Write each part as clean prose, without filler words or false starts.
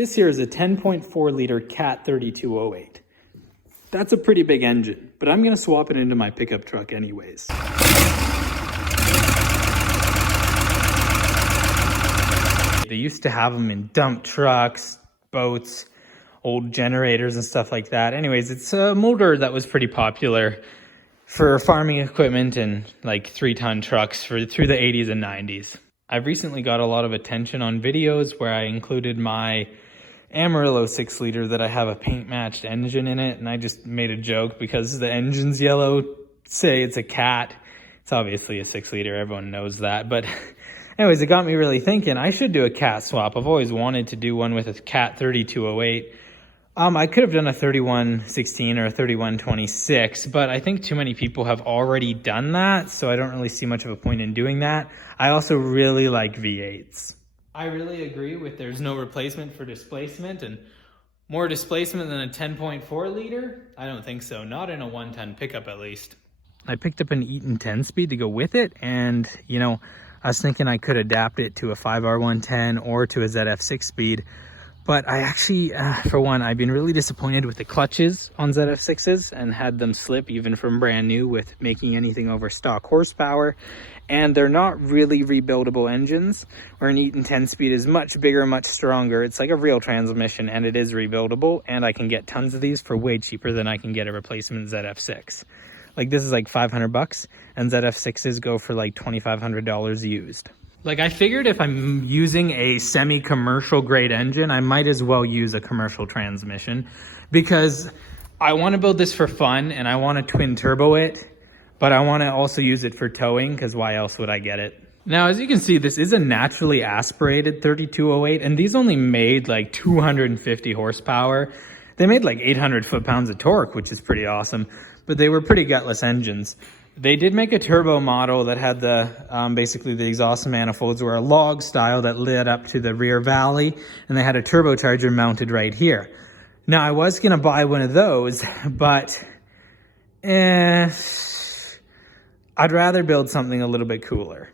This here is a 10.4 liter Cat 3208. That's a pretty big engine, but I'm gonna swap it into my pickup truck anyways. They used to have them in dump trucks, boats, old generators and stuff like that. Anyways, it's a motor that was pretty popular for farming equipment and like 3-ton trucks through the 80s and 90s. I've recently got a lot of attention on videos where I included my Amarillo 6 liter that I have a paint matched engine in it, and I just made a joke because the engine's yellow, say it's a Cat. It's obviously a 6 liter, everyone knows that, but anyways, it got me really thinking I should do a Cat swap. I've always wanted to do one with a Cat 3208. I could have done a 3116 or a 3126, but I think too many people have already done that, so I don't really see much of a point in doing that. I also really like V8s. I really agree with there's no replacement for displacement, and more displacement than a 10.4 liter? I don't think so, not in a 1-ton pickup at least. I picked up an Eaton 10-speed to go with it, and you know, I was thinking I could adapt it to a 5R110 or to a ZF 6-speed. But I actually, for one, I've been really disappointed with the clutches on ZF6s and had them slip even from brand new with making anything over stock horsepower. And they're not really rebuildable engines, where an Eaton 10-speed is much bigger, much stronger. It's like a real transmission, and it is rebuildable. And I can get tons of these for way cheaper than I can get a replacement ZF6. Like this is like 500 bucks, and ZF6s go for like $2,500 used. Like I figured if I'm using a semi-commercial grade engine, I might as well use a commercial transmission, because I want to build this for fun and I want to twin turbo it, but I want to also use it for towing, because why else would I get it? Now, as you can see, this is a naturally aspirated 3208, and these only made like 250 horsepower. They made like 800 foot-pounds of torque, which is pretty awesome, but they were pretty gutless engines. They did make a turbo model that had the basically the exhaust manifolds were a log style that led up to the rear valley, and they had a turbocharger mounted right here. Now I was gonna buy one of those, but I'd rather build something a little bit cooler.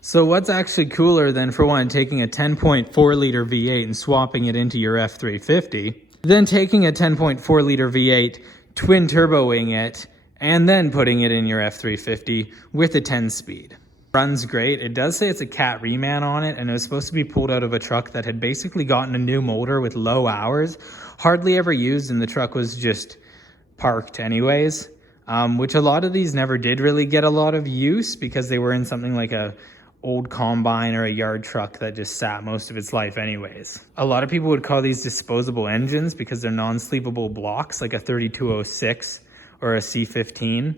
So what's actually cooler than, for one, taking a 10.4 liter V8 and swapping it into your F350, then taking a 10.4 liter V8, twin turboing it, and then putting it in your F350 with a 10-speed. Runs great. It does say it's a Cat reman on it, and it was supposed to be pulled out of a truck that had basically gotten a new motor with low hours, hardly ever used, and the truck was just parked anyways, which a lot of these never did really get a lot of use because they were in something like a old combine or a yard truck that just sat most of its life anyways. A lot of people would call these disposable engines because they're non-sleevable blocks, like a 3206 or a C15,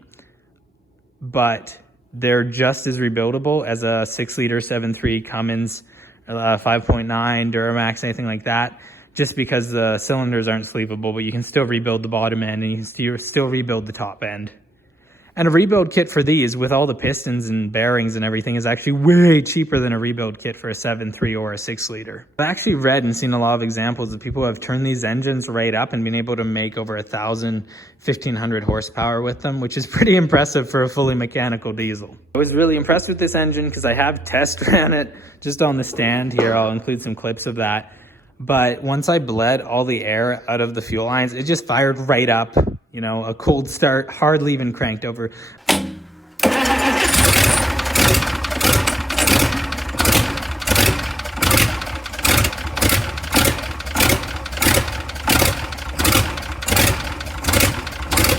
but they're just as rebuildable as a 6 liter 7.3 Cummins, 5.9 Duramax, anything like that, just because the cylinders aren't sleevable, but you can still rebuild the bottom end and you can still rebuild the top end. And a rebuild kit for these with all the pistons and bearings and everything is actually way cheaper than a rebuild kit for a 7.3 or a 6 liter. I've actually read and seen a lot of examples of people who have turned these engines right up and been able to make over 1,000, 1,500 horsepower with them, which is pretty impressive for a fully mechanical diesel. I was really impressed with this engine because I have test ran it just on the stand here. I'll include some clips of that. But once I bled all the air out of the fuel lines, it just fired right up. You know, a cold start, hardly even cranked over.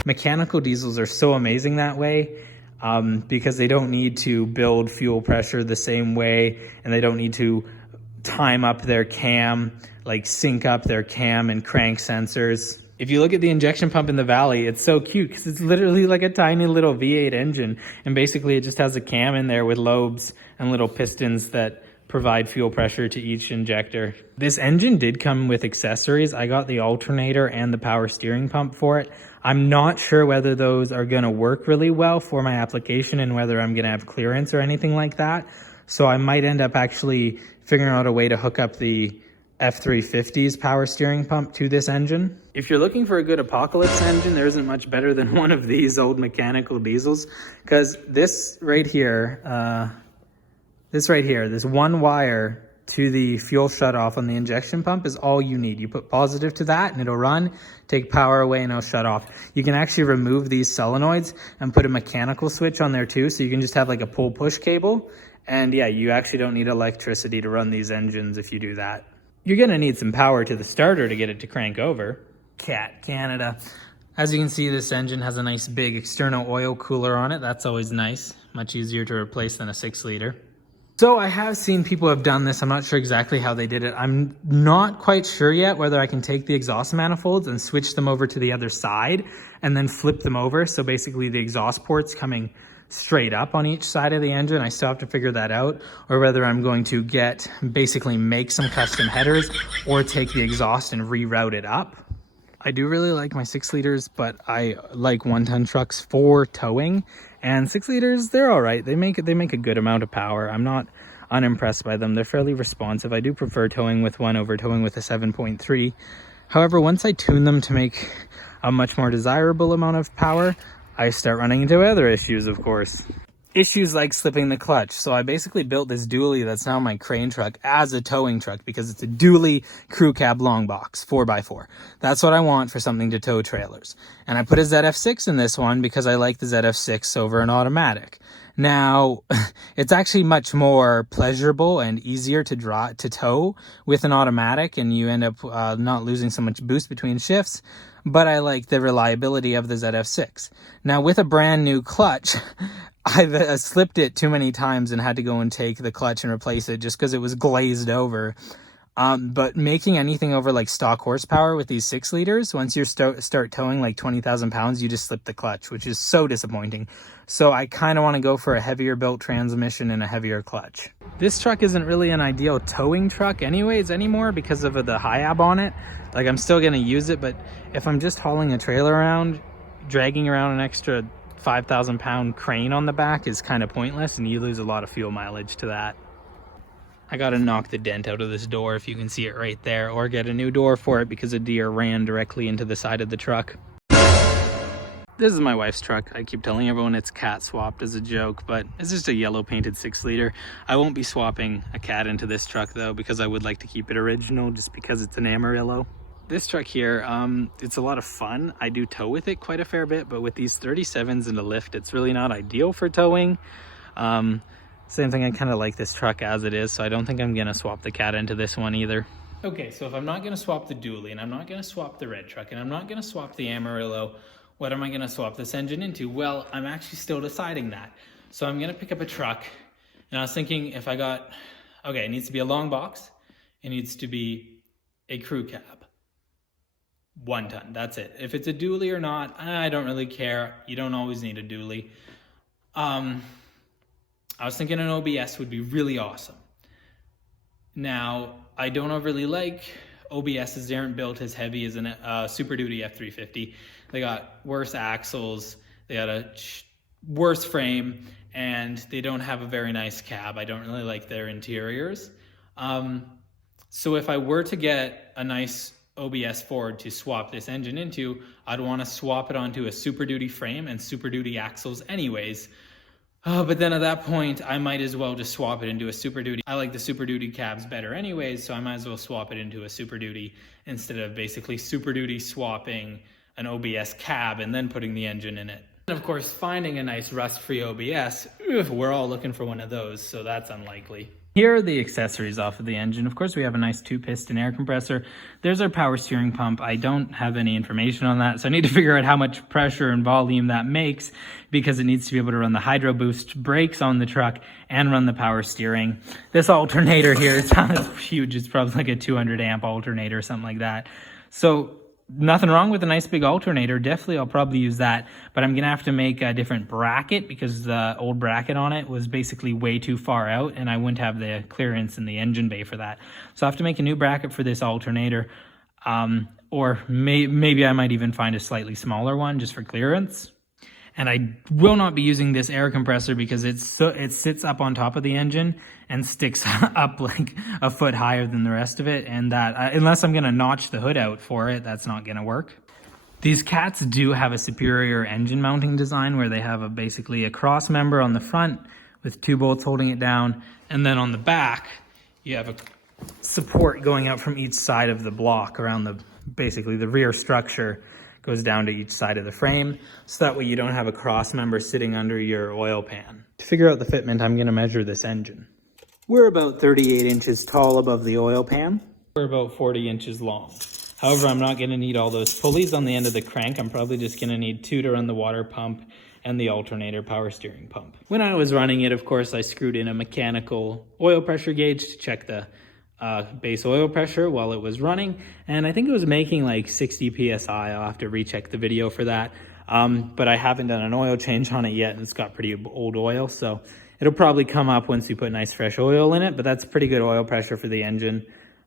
Mechanical diesels are so amazing that way because they don't need to build fuel pressure the same way, and they don't need to time up their cam, like sync up their cam and crank sensors. If you look at the injection pump in the Valley, it's so cute because it's literally like a tiny little V8 engine, and basically it just has a cam in there with lobes and little pistons that provide fuel pressure to each injector. This engine did come with accessories. I got the alternator and the power steering pump for it. I'm not sure whether those are going to work really well for my application and whether I'm going to have clearance or anything like that. So I might end up actually figuring out a way to hook up the F350's power steering pump to this engine. If you're looking for a good apocalypse engine, there isn't much better than one of these old mechanical diesels, because this right here, this one wire to the fuel shutoff on the injection pump is all you need. You put positive to that and it'll run, take power away and it'll shut off. You can actually remove these solenoids and put a mechanical switch on there too. So you can just have like a pull push cable. And yeah, you actually don't need electricity to run these engines if you do that. You're gonna need some power to the starter to get it to crank over. Cat Canada. As you can see, this engine has a nice big external oil cooler on it. That's always nice. Much easier to replace than a 6-liter. So I have seen people have done this. I'm not sure exactly how they did it. I'm not quite sure yet whether I can take the exhaust manifolds and switch them over to the other side and then flip them over. So basically the exhaust ports coming straight up on each side of the engine. I still have to figure that out, or whether I'm going to basically make some custom headers or take the exhaust and reroute it up. I do really like my 6-liters, but I like 1-ton trucks for towing, and 6-liters, they're all right. They make a good amount of power. I'm not unimpressed by them. They're fairly responsive. I do prefer towing with one over towing with a 7.3. However, once I tune them to make a much more desirable amount of power, I start running into other issues, of course. Issues like slipping the clutch. So I basically built this dually that's now my crane truck as a towing truck because it's a dually crew cab long box 4x4. That's what I want for something to tow trailers. And I put a ZF6 in this one because I like the ZF6 over an automatic. Now, it's actually much more pleasurable and easier to tow with an automatic, and you end up not losing so much boost between shifts, but I like the reliability of the ZF6. Now, with a brand new clutch, I've slipped it too many times and had to go and take the clutch and replace it just because it was glazed over. But making anything over like stock horsepower with these 6-liters, once you start towing like 20,000 pounds, you just slip the clutch, which is so disappointing. So I kind of want to go for a heavier built transmission and a heavier clutch. This truck isn't really an ideal towing truck anyways anymore because of the high ab on it. Like, I'm still going to use it, but if I'm just hauling a trailer around, dragging around an extra 5,000 pound crane on the back is kind of pointless, and you lose a lot of fuel mileage to that. I gotta knock the dent out of this door, if you can see it right there, or get a new door for it because a deer ran directly into the side of the truck. This is my wife's truck. I keep telling everyone it's cat swapped as a joke, but it's just a yellow painted 6-liter. I won't be swapping a cat into this truck though, because I would like to keep it original just because it's an Amarillo. This truck here, it's a lot of fun. I do tow with it quite a fair bit, but with these 37s in the lift, it's really not ideal for towing. Same thing, I kind of like this truck as it is, so I don't think I'm gonna swap the cat into this one either. Okay, so if I'm not gonna swap the dually, and I'm not gonna swap the red truck, and I'm not gonna swap the Amarillo, what am I gonna swap this engine into? Well, I'm actually still deciding that. So I'm gonna pick up a truck, and I was thinking if I got, okay, it needs to be a long box, it needs to be a crew cab. 1 ton, that's it. If it's a dually or not, I don't really care. You don't always need a dually. I was thinking an OBS would be really awesome. Now, I don't overly like OBSs. They aren't built as heavy as a Super Duty F350. They got worse axles, they got a worse frame, and they don't have a very nice cab. I don't really like their interiors. So if I were to get a nice OBS Ford to swap this engine into, I'd want to swap it onto a Super Duty frame and Super Duty axles anyways. But then at that point, I might as well just swap it into a Super Duty. I like the Super Duty cabs better anyways, so I might as well swap it into a Super Duty instead of basically Super Duty swapping an OBS cab and then putting the engine in it. And of course, finding a nice rust-free OBS, we're all looking for one of those, so that's unlikely. Here are the accessories off of the engine. Of course, we have a nice 2-piston air compressor. There's our power steering pump. I don't have any information on that, so I need to figure out how much pressure and volume that makes because it needs to be able to run the hydro boost brakes on the truck and run the power steering. This alternator here is huge. It's probably like a 200 amp alternator or something like that. So nothing wrong with a nice big alternator. Definitely, I'll probably use that, but I'm gonna have to make a different bracket because the old bracket on it was basically way too far out and I wouldn't have the clearance in the engine bay for that. So I have to make a new bracket for this alternator, or maybe I might even find a slightly smaller one just for clearance. And I will not be using this air compressor because it sits up on top of the engine and sticks up like a foot higher than the rest of it. And that, unless I'm gonna notch the hood out for it, that's not gonna work. These cats do have a superior engine mounting design where they have basically a cross member on the front with 2 bolts holding it down. And then on the back, you have support going out from each side of the block around basically the rear structure goes down to each side of the frame, so that way you don't have a cross member sitting under your oil pan. To figure out the fitment, I'm going to measure this engine. We're about 38 inches tall above the oil pan. We're about 40 inches long. However, I'm not going to need all those pulleys on the end of the crank. I'm probably just going to need 2 to run the water pump and the alternator power steering pump. When I was running it, of course, I screwed in a mechanical oil pressure gauge to check the base oil pressure while it was running, and I think it was making like 60 psi. I'll have to recheck the video for that, but I haven't done an oil change on it yet, and it's got pretty old oil, so it'll probably come up once you put nice fresh oil in it, but that's pretty good oil pressure for the engine.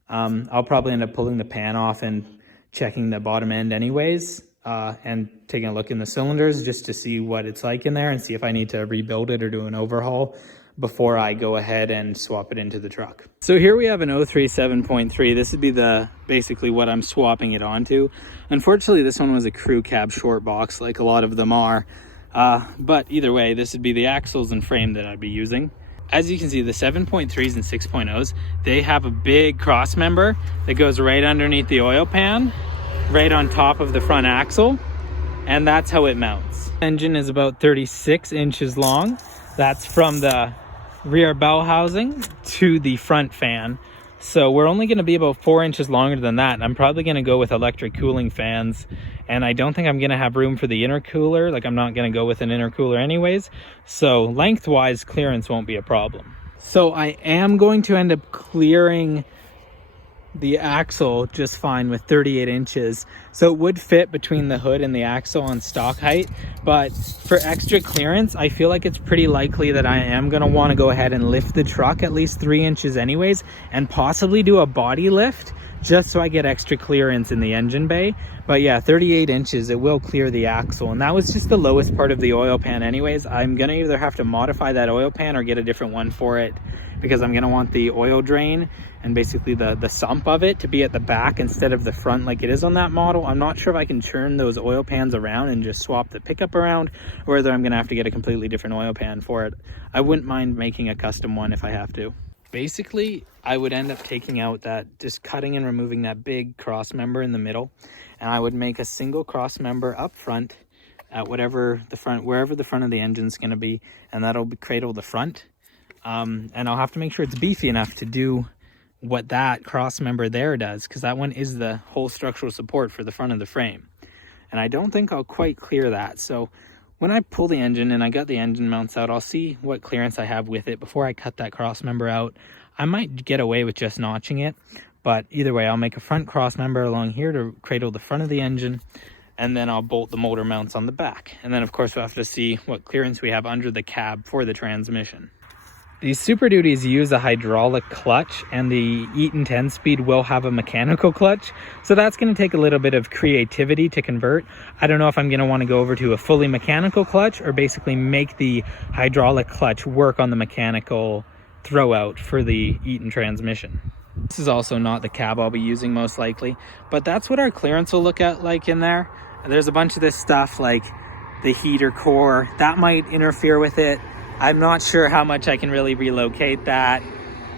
I'll probably end up pulling the pan off and checking the bottom end anyways, and taking a look in the cylinders just to see what it's like in there and see if I need to rebuild it or do an overhaul before I go ahead and swap it into the truck. So here we have an 037.3. This would be basically what I'm swapping it onto. Unfortunately, this one was a crew cab short box like a lot of them are. But either way, this would be the axles and frame that I'd be using. As you can see, the 7.3s and 6.0s, they have a big cross member that goes right underneath the oil pan, right on top of the front axle, and that's how it mounts. The engine is about 36 inches long. That's from the rear bell housing to the front fan. So we're only going to be about 4 inches longer than that. And I'm probably going to go with electric cooling fans. And I don't think I'm going to have room for the intercooler. Like, I'm not going to go with an intercooler anyways. So lengthwise, clearance won't be a problem. So I am going to end up clearing the axle just fine with 38 inches. So it would fit between the hood and the axle on stock height. But for extra clearance, I feel like it's pretty likely that I am going to want to go ahead and lift the truck at least 3 inches anyways, and possibly do a body lift just so I get extra clearance in the engine bay. But yeah, 38 inches, it will clear the axle. And that was just the lowest part of the oil pan anyways. I'm going to either have to modify that oil pan or get a different one for it, because I'm going to want the oil drain and basically the sump of it to be at the back instead of the front like it is on that model. I'm not sure if I can turn those oil pans around and just swap the pickup around, or whether I'm going to have to get a completely different oil pan for it. I wouldn't mind making a custom one if I have to. Basically, I would end up taking out just cutting and removing that big cross member in the middle, and I would make a single cross member up front at wherever the front of the engine's going to be, and that'll cradle the front. And I'll have to make sure it's beefy enough to do what that cross member there does, because that one is the whole structural support for the front of the frame. And I don't think I'll quite clear that. So when I pull the engine and I got the engine mounts out, I'll see what clearance I have with it before I cut that cross member out. I might get away with just notching it, but either way, I'll make a front cross member along here to cradle the front of the engine, and then I'll bolt the motor mounts on the back. And then of course we'll have to see what clearance we have under the cab for the transmission. These Super Duties use a hydraulic clutch, and the Eaton 10-speed will have a mechanical clutch. So that's going to take a little bit of creativity to convert. I don't know if I'm going to want to go over to a fully mechanical clutch or basically make the hydraulic clutch work on the mechanical throwout for the Eaton transmission. This is also not the cab I'll be using most likely, but that's what our clearance will look at like in there. There's a bunch of this stuff like the heater core that might interfere with it. I'm not sure how much I can really relocate that,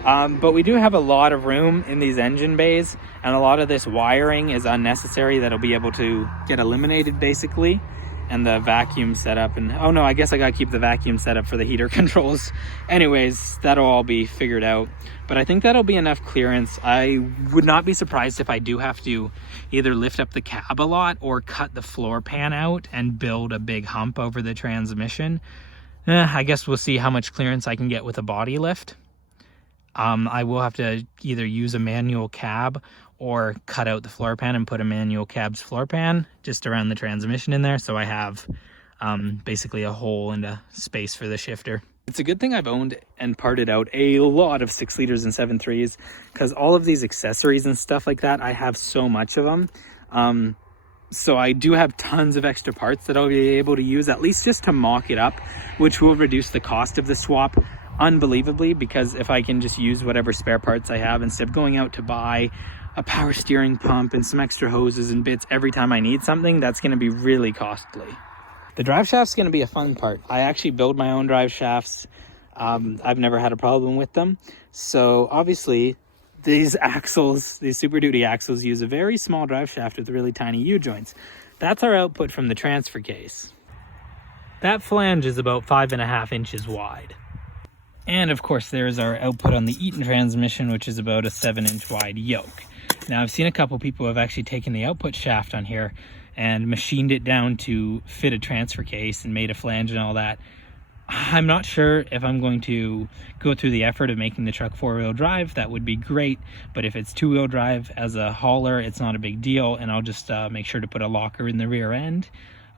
but we do have a lot of room in these engine bays, and a lot of this wiring is unnecessary that'll be able to get eliminated basically, and the vacuum setup, and oh no, I guess I gotta keep the vacuum setup for the heater controls. Anyways, that'll all be figured out, but I think that'll be enough clearance. I would not be surprised if I do have to either lift up the cab a lot or cut the floor pan out and build a big hump over the transmission. I guess we'll see how much clearance I can get with a body lift. I will have to either use a manual cab or cut out the floor pan and put a manual cab's floor pan just around the transmission in there, so I have basically a hole and a space for the shifter. It's a good thing I've owned and parted out a lot of 6 liters and 7.3s, because all of these accessories and stuff like that, I have so much of them. So I do have tons of extra parts that I'll be able to use, at least just to mock it up, which will reduce the cost of the swap unbelievably, because if I can just use whatever spare parts I have instead of going out to buy a power steering pump and some extra hoses and bits every time I need something, that's going to be really costly. The drive shaft's going to be a fun part. I actually build my own drive shafts. I've never had a problem with them. So obviously these axles, these Super Duty axles, use a very small drive shaft with really tiny U-joints. That's our output from the transfer case. That flange is about 5.5 inches wide. And of course there's our output on the Eaton transmission, which is about a 7-inch wide yoke. Now I've seen a couple people have actually taken the output shaft on here and machined it down to fit a transfer case and made a flange and all that. I'm not sure if I'm going to go through the effort of making the truck 4-wheel drive. That would be great, but if it's 2-wheel drive as a hauler, it's not a big deal, and I'll just make sure to put a locker in the rear end.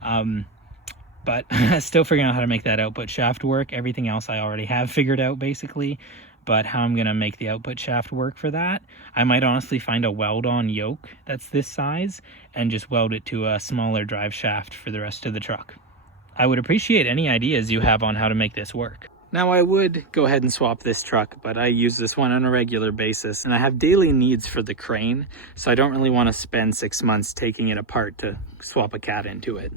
But still figuring out how to make that output shaft work. Everything else I already have figured out basically, but how I'm gonna make the output shaft work for that, I might honestly find a weld-on yoke that's this size and just weld it to a smaller drive shaft for the rest of the truck. I would appreciate any ideas you have on how to make this work. Now I would go ahead and swap this truck, but I use this one on a regular basis and I have daily needs for the crane, so I don't really want to spend 6 months taking it apart to swap a cat into it.